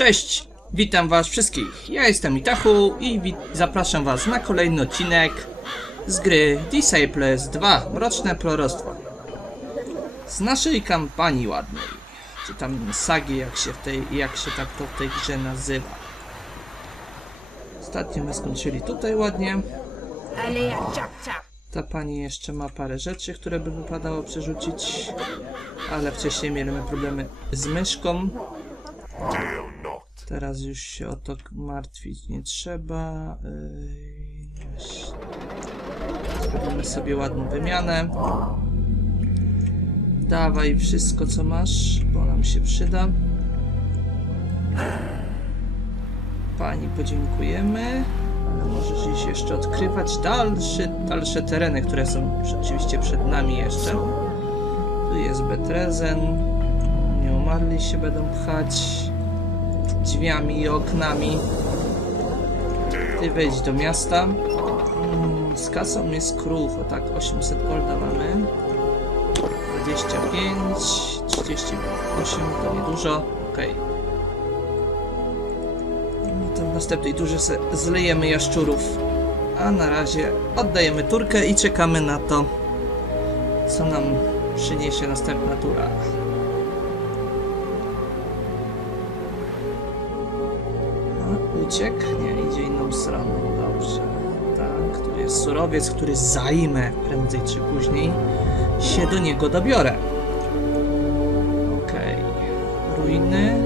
Cześć, witam was wszystkich. Ja jestem Itachu i zapraszam was na kolejny odcinek z gry Disciples 2 Mroczne Proroctwo. Z naszej kampanii ładnej, czy tam sagi, jak się, w tej, jak się tak to w tej grze nazywa. Ostatnio my skończyli tutaj ładnie. Allez, ciap, ciap. Ta pani jeszcze ma parę rzeczy, które by wypadało przerzucić, ale wcześniej mieliśmy problemy z myszką. Teraz już się o to martwić nie trzeba. Weź- Zrobimy sobie ładną wymianę. Dawaj wszystko co masz, bo nam się przyda. Pani podziękujemy. Ale możesz iść jeszcze odkrywać dalsze, dalsze tereny, które są rzeczywiście przed nami jeszcze. Tu jest Betrezen. Nieumarli się będą pchać drzwiami i oknami. Ty wejdź do miasta. Mm, Z kasą jest krów, o tak 800 golda mamy. 25, 38 to niedużo, okej. No to w następnej turze zlejemy jaszczurów. A na razie oddajemy turkę i czekamy na to, co nam przyniesie następna tura. Uciekł? Nie, idzie inną stroną. Dobrze. Tak, tu jest surowiec, który zajmę prędzej czy później. Się do niego dobiorę. Okej. Ruiny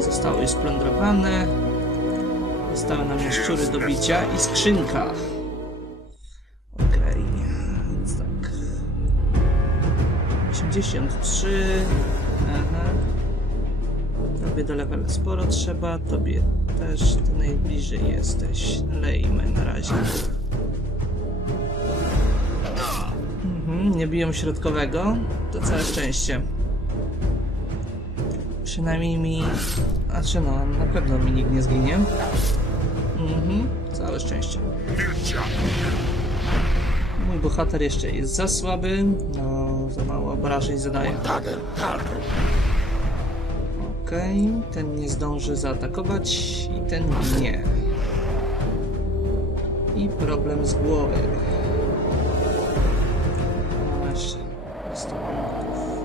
zostały splądrowane. Zostały nam szczury do bicia i skrzynka. Okej, więc tak. 83. Aha. Tobie do levelu sporo trzeba, tobie też ty najbliżej jesteś. Lejmy na razie. Mhm, nie biją środkowego, to całe szczęście. Przynajmniej mi... Znaczy no, na pewno mi nikt nie zginie. Mhm, całe szczęście. Mój bohater jeszcze jest za słaby, no za mało obrażeń zadaje. Ten nie zdąży zaatakować i ten nie. I problem z głowy. Jest to punktów.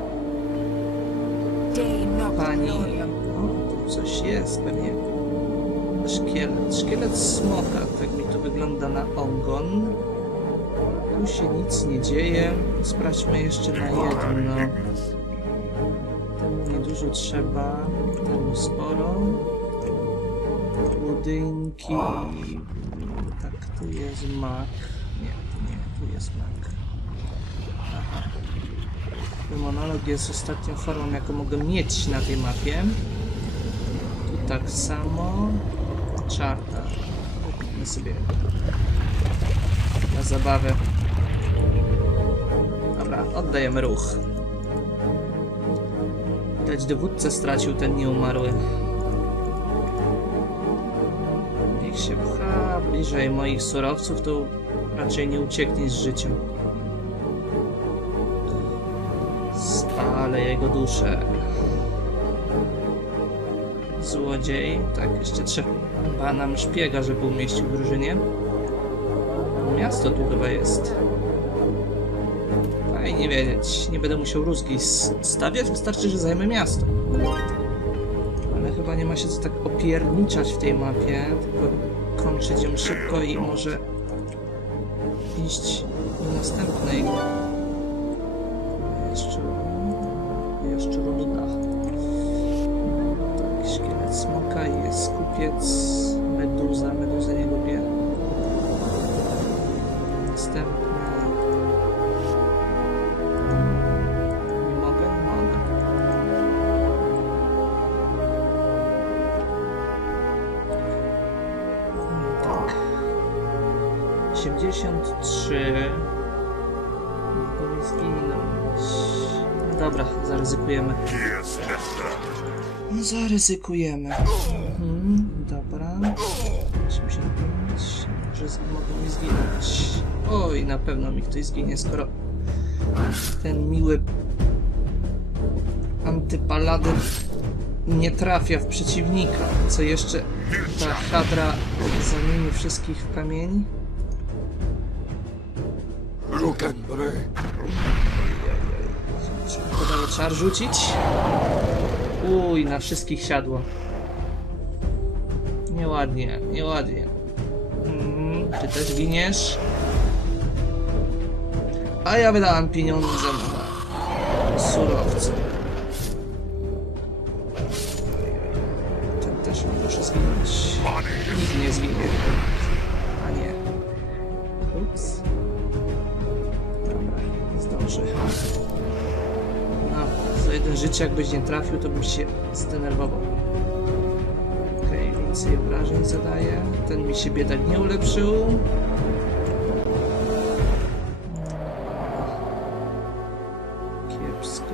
Dej, Pani, no, tu coś jest, pewnie szkielet. Szkielet smoka, tak mi to wygląda na ogon. Tu się nic nie dzieje. Sprawdźmy jeszcze na jedno. Temu niedużo trzeba, sporo. Budynki. Tak, tu jest mak. Nie, nie, tu jest mak. Aha. Monolog jest ostatnią formą, jaką mogę mieć na tej mapie. Tu tak samo. Czarta. Kupimy sobie na zabawę. Dobra, oddajemy ruch. Widać dowódcę stracił ten nieumarły. Niech się pcha bliżej moich surowców, to raczej nie ucieknie z życiem. Spalę jego duszę. Złodziej. Tak, jeszcze trzeba nam szpiega, żeby umieścił w drużynie. Miasto tu chyba jest. Fajnie wiedzieć. Nie będę musiał rózgi stawiać, wystarczy, że zajmę miasto. Ale chyba nie ma się co tak opierniczać w tej mapie, tylko kończyć ją szybko i może iść do następnej. Jeszcze, jeszcze luda. Tak, szkielet smoka, jest kupiec, meduza, meduzę nie lubię. Następne. 83. Mogę mi zginąć. Dobra, zaryzykujemy. No, Zaryzykujemy. Mhm, dobra. 85. Może mogą mi zginąć. Oj, na pewno mi ktoś zginie, skoro ten miły antypaladyn nie trafia w przeciwnika. Co jeszcze ta hadra zamieni wszystkich w kamień? Podało czar rzucić. Uj, na wszystkich siadło. Nieładnie, nieładnie. Ty też giniesz. A ja wydałam pieniądze na surowce. Ten też muszę zginąć. Nikt nie zginie. Nie zdążę. No, za jeden życie jakbyś nie trafił, to bym się zdenerwował. Okej, więcej obrażeń zadaje. Ten mi się biedak nie ulepszył. Kiepsko.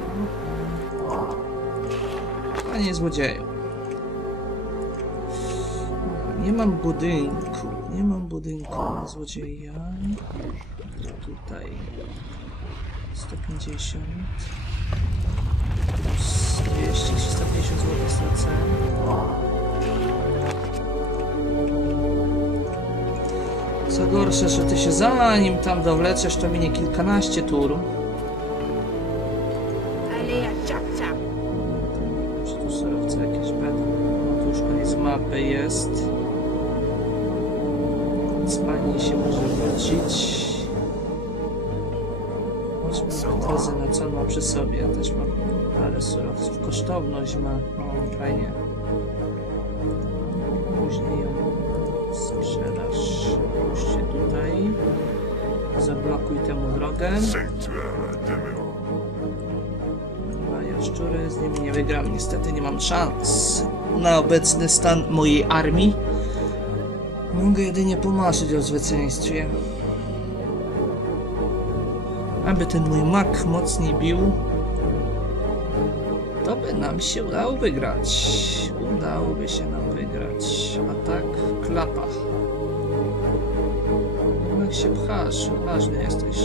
Panie złodzieju. Dobra, Nie mam budynku. Nie mam budynku na złodzieja. Tutaj 150 plus 200, 350 zł stracę. Co gorsze, że ty się zanim tam dowleczesz, to minie kilkanaście tur. Kosztowność ma. Fajnie. Później ją sprzedasz. Puśćcie tutaj. Zablokuj temu drogę. Dwa jaszczury, z nimi nie wygram, niestety nie mam szans. Na obecny stan mojej armii mogę jedynie pomarzyć o zwycięstwie. Aby ten mój mak mocniej bił, by nam się udało wygrać. Udałoby się nam wygrać. A tak, klapa. Jak się pchasz, odważny jesteś.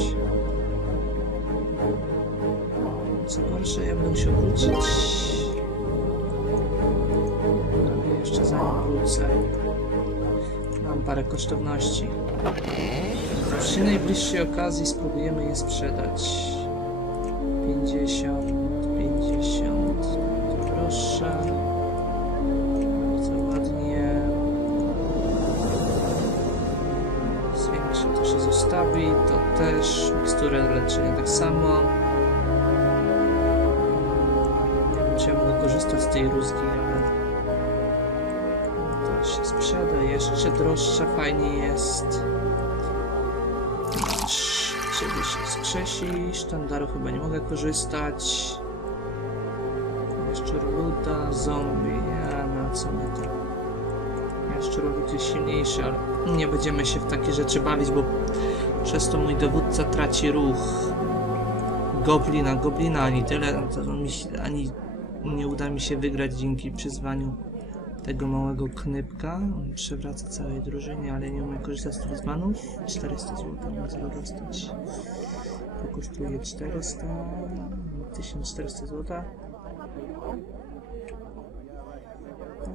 Co gorsze, ja bym musiał wrócić. Ale jeszcze zanim wrócę. Mam parę kosztowności. Przy najbliższej okazji spróbujemy je sprzedać. 50, 50. Zwiększę to też. Miksturę leczenia tak samo. Nie wiem, czy ja mogę korzystać z tej rózgi, ale to się sprzeda. Jeszcze droższa fajnie jest. Ciebie się skrzesi, sztandaru chyba nie mogę korzystać. Jeszcze luda, zombie, ja na co mi to? Jeszcze jest silniejszy, ale nie będziemy się w takie rzeczy bawić, bo przez to mój dowódca traci ruch goblina, goblina ani tyle, no ani nie uda mi się wygrać dzięki przyzwaniu tego małego knypka. On przewraca całej drużynie, ale nie umie korzystać z talizmanów. 400 zł może go dostać. To kosztuje 400, 1400 zł.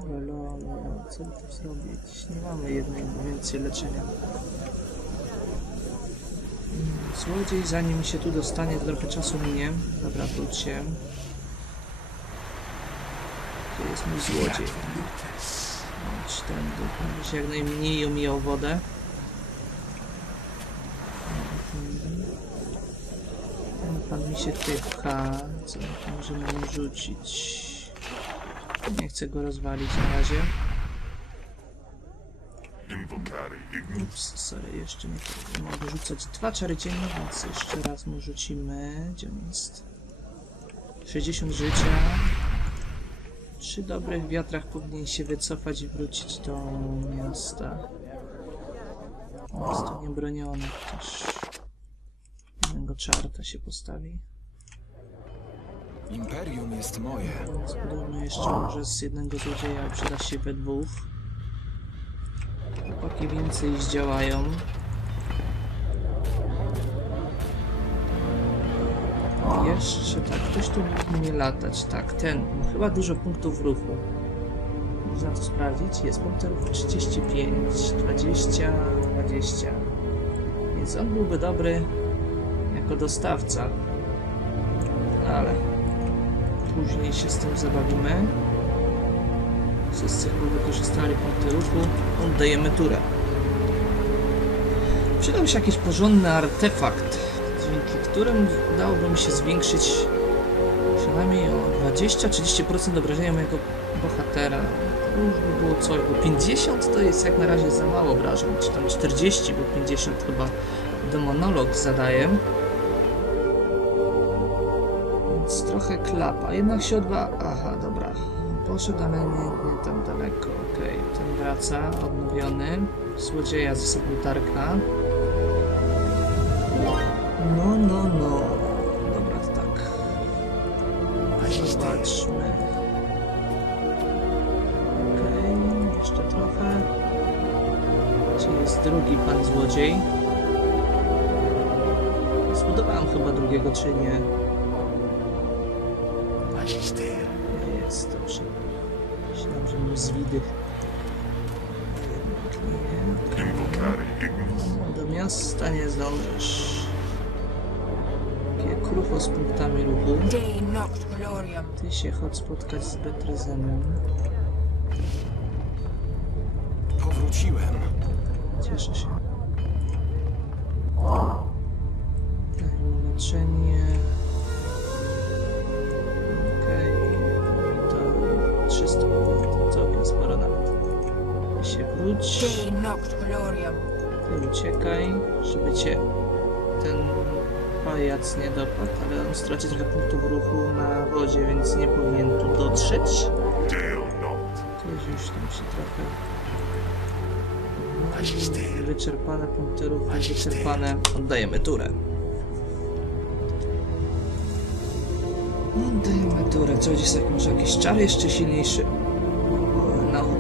Lolo, co tu zrobić? Nie mamy jednej więcej leczenia. Złodziej, zanim się tu dostanie, trochę czasu minie. Dobra, wróćcie. To jest mój złodziej. Chodź tędy, się jak najmniej omijał wodę. Mhm. Ten pan mi się typka. Co możemy mu rzucić? Nie chcę go rozwalić na razie. Ups, sorry, jeszcze nie, mogę rzucać dwa czary dziennie, więc jeszcze raz mu rzucimy. Gdzie on jest? 60 życia. Przy dobrych wiatrach powinien się wycofać i wrócić do miasta. Jest to niebroniony, też jednego czarta się postawi. Imperium jest moje. Zbudujmy jeszcze może z jednego złodzieja, przyda się we dwóch. Chłopaki więcej zdziałają. Jeszcze tak, ktoś tu nie latać. Tak, ten. Chyba dużo punktów ruchu. Można to sprawdzić. Jest punkt ruchu 35, 20, 20. Więc on byłby dobry jako dostawca. Ale później się z tym zabawimy. Wszyscy chyba wykorzystali punkty ruchu. Oddajemy turę. Przydał się jakiś porządny artefakt, dzięki którym udałoby mi się zwiększyć przynajmniej o 20-30% obrażenia mojego bohatera. To już by było coś, bo 50 to jest jak na razie za mało obrażeń, czy tam 40, bo 50 chyba demonolog zadaje. Więc trochę klapa, jednak się odwa... Aha, dobra. Poszedł, ale nie, nie tam daleko. Okej, ten wraca, odnowiony. Złodzieja ze sobą tarka. No, no, no. Dobra, to tak. Zobaczmy. Okej, jeszcze trochę. Gdzie jest drugi pan złodziej? Zbudowałem chyba drugiego, czy nie? Nie jest, dobrze. Myślałem, że mu zwidy. Jednak nie. Do miasta nie zdążysz. Jakie krucho z punktami ruchu. Ty się chodź spotkać z Betrezenem. Powróciłem. Cieszę się. Daj mu leczenie. Ty uciekaj, żeby cię ten pajac nie dopadł, ale on straci trochę punktów ruchu na wodzie, więc nie powinien tu dotrzeć. Ktoś już tam się trochę... No, wyczerpane punkty ruchu, wyczerpane. Oddajemy turę. Oddajemy turę. Co gdzieś tak może jakiś czar jeszcze silniejszy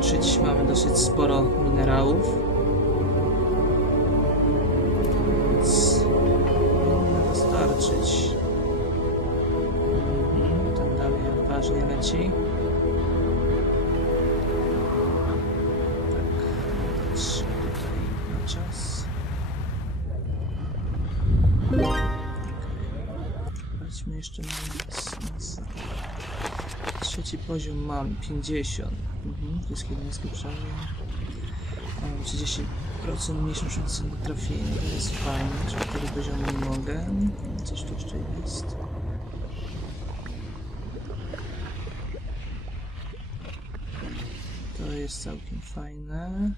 nauczyć. Mamy dosyć sporo minerałów. Więc powinno wystarczyć. Mhm, ten dalej odważnie leci. Tak, trzy tutaj na czas. Weźmy jeszcze na nas. Trzeci poziom mam 50. Mhm, wszystkie wnioski przejmę. Mam 30% mniejszą szansę na trafienie, to jest fajne. Czwartego poziomu nie mogę. Coś tu jeszcze jest. To jest całkiem fajne.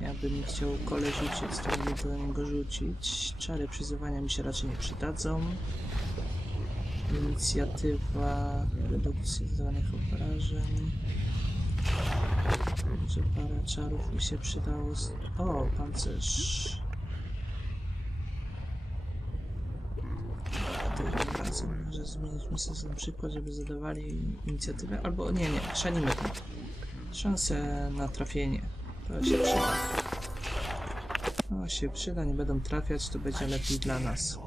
Ja bym nie chciał koleś uciec, to nie powinien go rzucić. Czary przyzywania mi się raczej nie przydadzą. Inicjatywa, redukcja zadanych obrażeń. Może parę czarów mi się przydało. Z... O, pancerz. Tym może zmienić sobie na przykład, żeby zadawali inicjatywę, albo nie, nie, chrzanimy to. Szansę na trafienie. To się przyda. To się przyda, nie będą trafiać, to będzie lepiej dla nas.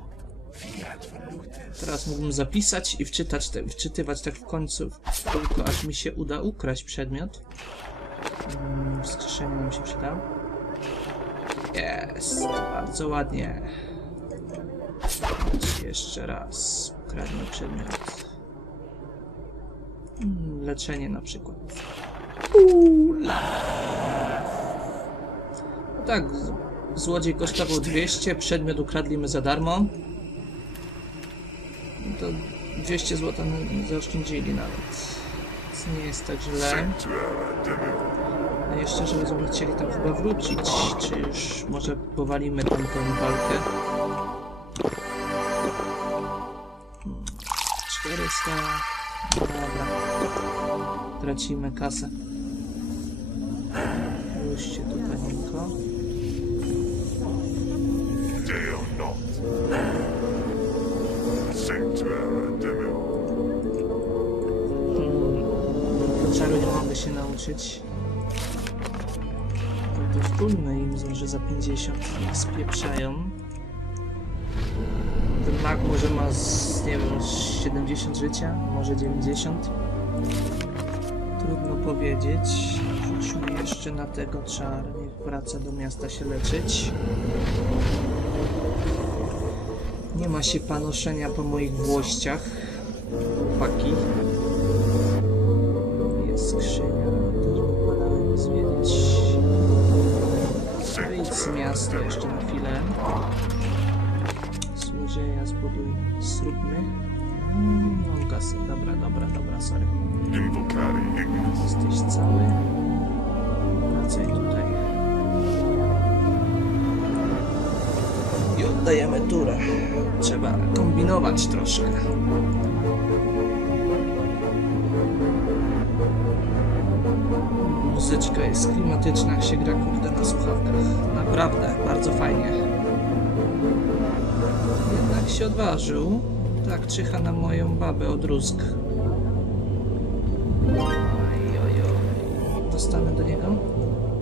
Teraz mógłbym zapisać i wczytać te, wczytywać tak w końcu, tylko aż mi się uda ukraść przedmiot. Mm, Wskrzeszenie nam się przyda. Jest, bardzo ładnie. Jeszcze raz. Ukradnę przedmiot. Mm, Leczenie na przykład. Ula. No tak, złodziej kosztował 200, przedmiot ukradliśmy za darmo. To 200 zł zaoszczędzili nawet. Więc nie jest tak źle. A jeszcze, że będziemy chcieli tam chyba wrócić. Czy już może powalimy tam tą walkę? Hmm, 400. Dobra. Tracimy kasę. Puśćcie tu panienko. Hmm. Nauczyć. No to wpólmy im może za 50. Niech spieprzają. Mag może ma, z, nie wiem, z 70 życia, może 90. Trudno powiedzieć. Rzućmy jeszcze na tego czar. Niech wraca do miasta się leczyć. Nie ma się panoszenia po moich włościach. Chłopaki. Z miasta jeszcze na chwilę. Złodzieja zbuduj. Zróbmy. Mm, Mam kasę. Dobra, dobra, dobra, sorry. Jesteś cały. Wracaj tutaj. I oddajemy turę. Trzeba kombinować troszkę. Muzyczka jest klimatyczna, się gra kurde na słuchawkach. Naprawdę, bardzo fajnie. Jednak się odważył. Tak czyha na moją babę od rózg. Oj, oj, oj. Dostanę do niego?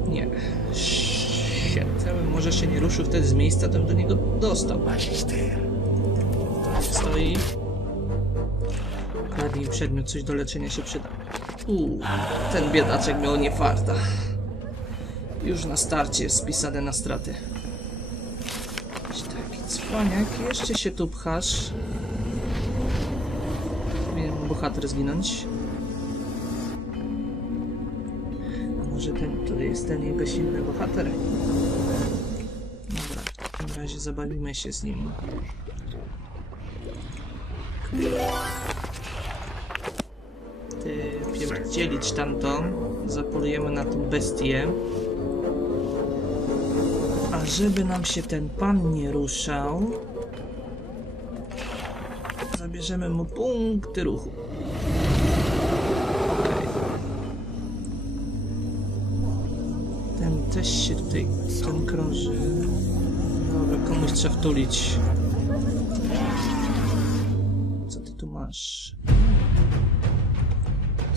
Nie. Shit. Może się nie ruszył wtedy z miejsca, to bym do niego dostał. Stoi. Kradnij przedmiot, coś do leczenia się przyda. Uuu, ten biedaczek miał nie farta. Już na starcie spisane na straty. Taki cwaniak, jeszcze się tu pchasz. Powinien bohater zginąć. A może ten, to jest ten jego silny bohater? Dobra, w takim razie zabawimy się z nim. Ty pierdzielić tamto. Zapolujemy na tą bestię. A żeby nam się ten pan nie ruszał, zabierzemy mu punkty ruchu. Ten też się tutaj, ten krąży. Dobra, komuś trzeba wtulić. Co ty tu masz?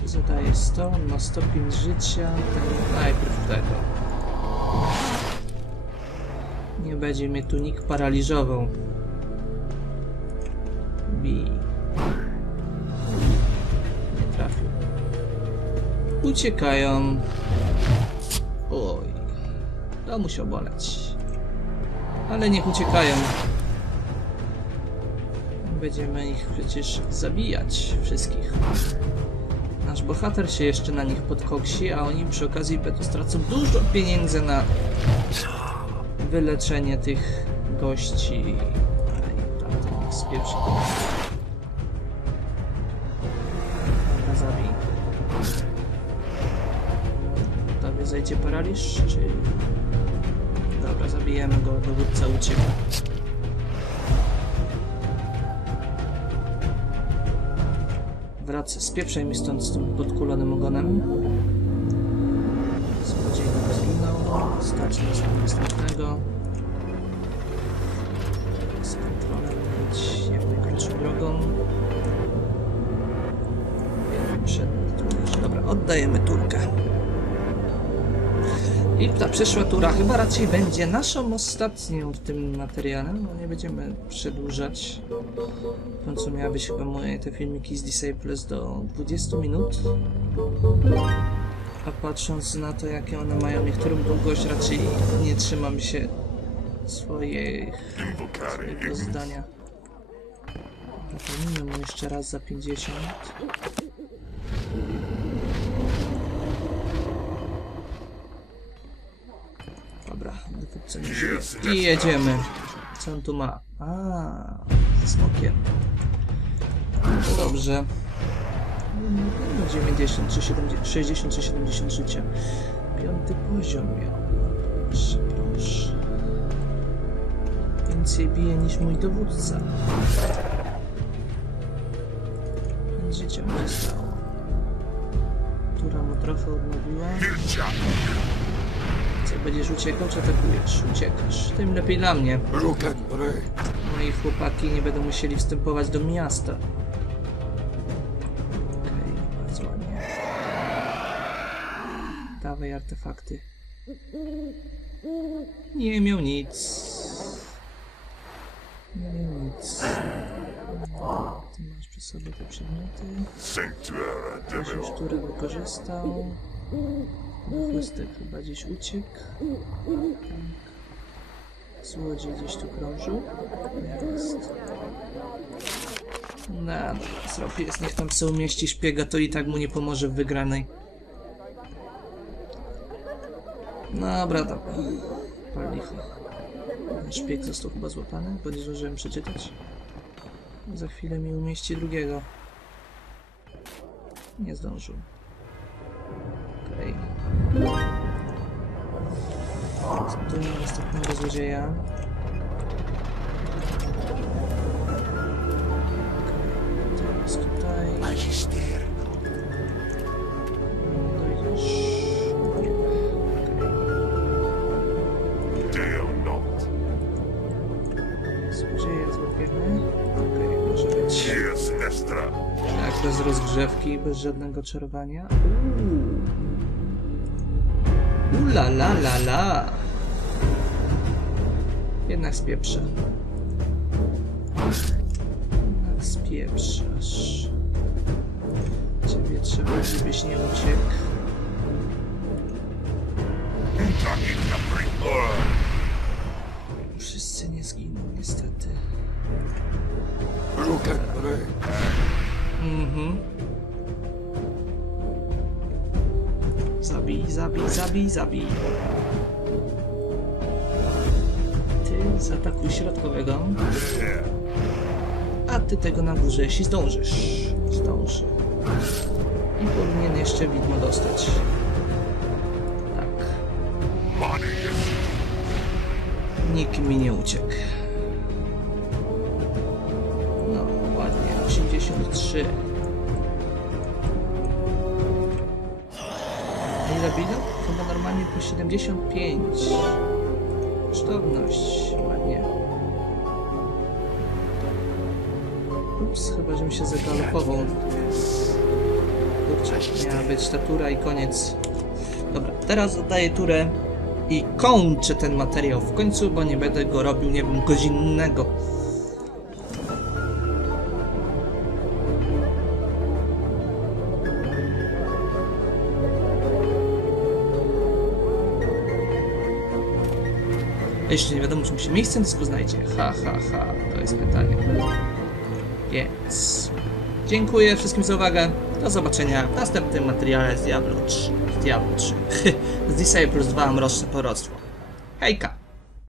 Ty zadaje 100, on ma 105 życia. Ten najpierw tego. Nie będzie mnie tu nikt paraliżował. Bi. Nie trafił. Uciekają. Oj. To musiał boleć. Ale niech uciekają. Będziemy ich przecież zabijać wszystkich. Nasz bohater się jeszcze na nich podkoksi, a oni przy okazji będą stracą dużo pieniędzy na wyleczenie tych gości. Ich spieprzy. Dobra, zabij. Tobie zejdzie paraliż, czy... Dobra, zabijemy go, dowódca ucieka. Wracaj, spieprzaj mi stąd z tym podkulonym ogonem. Złodziej nam zginął. Stać nas na następnego. I ta przyszła tura chyba raczej będzie naszą ostatnią w tym materiale, bo nie będziemy przedłużać. W końcu miały być chyba moje te filmiki z Disciples do 20 minut. A patrząc na to, jakie one mają niektórą długość, raczej nie trzymam się swojej, swojego zdania. Zapomnijmy mu jeszcze raz za 50. Dobra, dowódca nie żyje. Yes, I jedziemy. Co on tu ma? A, ze smokiem. Dobrze. No, 90 czy 70, 60 czy 70 życia. Piąty poziom miał. Proszę, proszę. Więcej bije niż mój dowódca. Pięć życia mu zostało. Która mu trochę odnowiła. Co, będziesz uciekał czy atakujesz? Uciekasz. Tym lepiej dla mnie. Moi chłopaki nie będą musieli wstępować do miasta. Okej, bardzo ładnie. Dawaj artefakty. Nie miał nic. Nie miał nic. Ty masz przy sobie te przedmioty. Już Demon. który wykorzystał. Chłystek chyba gdzieś uciekł. Tak. Złodziej gdzieś tu krążył. Jest. No, dobra, zrobię jest, niech tam sobie umieści szpiega, to i tak mu nie pomoże w wygranej. Dobra, dobra. Pal licho. Ten Szpieg został chyba złapany, bo nie zdążyłem przeczytać. Za chwilę mi umieści drugiego. Nie zdążył. Okay. Nie następnego złodzieja. Teraz tutaj. Magister. Dojdziesz. Złodzieja złapiemy. Okej, może być. Tak, bez rozgrzewki, bez żadnego czarowania. Uuu. la la la la. Jednak spieprzę. Jednak spieprzasz. Ciebie trzeba, żebyś nie uciekł. Wszyscy nie zginą, niestety. Mhm. Zabij, zabij, zabij, zabij. Zaatakuj środkowego. A ty tego na górze, jeśli zdążysz. Zdąży. I powinien jeszcze widmo dostać. Tak. Nikt mi nie uciekł. No, ładnie. 83. A ile bilet? Chyba normalnie po 75. Kosztowność. Ładnie. Ups, chyba, żebym się zagalopował. Kurczę, miała być ta tura i koniec. Dobra, teraz oddaję turę i kończę ten materiał w końcu, bo nie będę go robił, nie wiem, godzinnego. Jeszcze nie wiadomo, czy mi się miejsce na dysku znajdzie. Ha, ha, ha, to jest pytanie. Więc dziękuję wszystkim za uwagę. Do zobaczenia w następnym materiale z Diablo 3. Z Diablo 3. z Disciples 2 Mroczne Poroctwo. Hejka!